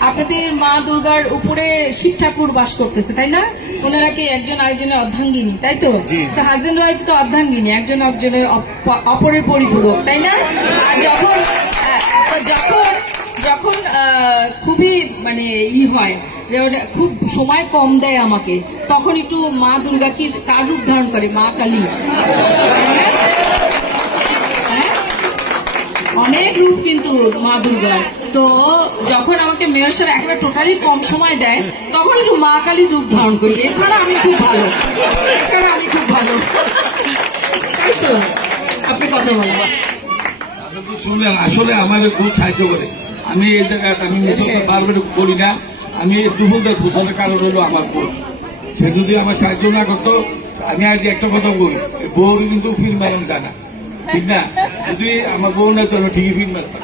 আপনাদের মা দুর্গার উপরে শিব ঠাকুর বাস করতেছে তাই না? ওনারা কি একজন আরেকজনের অর্ধাঙ্গিনী তাই তো? তো হাজবেন্ড ওয়াইফ তো অর্ধাঙ্গিনী একজন একজনের অপ- অপরের পরিপূরক তাই না? আর যখন যখন যখন আহ, খুবই মানে ই হয় খুব সময় কম দেয় আমাকে তখন একটু মা দুর্গা কি কার রূপ ধারণ করে? মা কালী। অনেক রূপ কিন্তু মা দুর্গার। তো যখন আমাকে মেয়র সাহেব একেবারে টোটালি কম সময় দেয়, তখন একটু মা কালী রূপ ধারণ করি। এছাড়া আমি খুব ভালো। এছাড়া আমি খুব ভালো। তাই তো? আপনি কথা বলেন। শুনলেন আসলে আমাদের খুব সাহায্য করে। আমি এই জায়গায়, আমি মিশন বারবার বলি না, আমি দুপুরটা ঘোষণার কারণ হলো আমার বোন সে যদি আমার সাহায্য না করতো, আমি আজ একটা কথা বলি, বউর কিন্তু ফিল্ম জানা ঠিক না? যদি আমার বউ না তো ঠিকই ফিল্ম মারতাম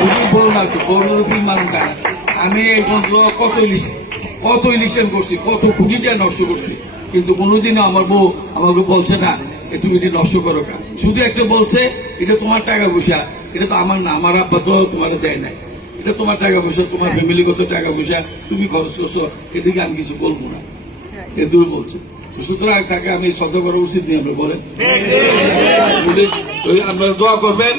যদি বউ না তো বউর মারণ জানা আমি কত ইলিশন কত ইলেকশন করছি কত কোটিটা নষ্ট করছি। কিন্তু কোনোদিনও আমার বউ আমাকে বলছে না এ তুমি এটি নষ্ট করো কেন শুধু একটা বলছে এটা তোমার টাকা পয়সা এটা তো আমার না আমার আব্বা তো তোমার দেয় নাই। এটা তোমার টাকা পয়সা তোমার ফ্যামিলিগত টাকা পয়সা তুমি খরচ করছ এদিকে আমি কিছু বলব না। এ বলছে। সুতরাং তাকে আমি শ্রদ্ধা করা উচিত নিয়ে বলেন। ওই আপনারা দোয়া করবেন।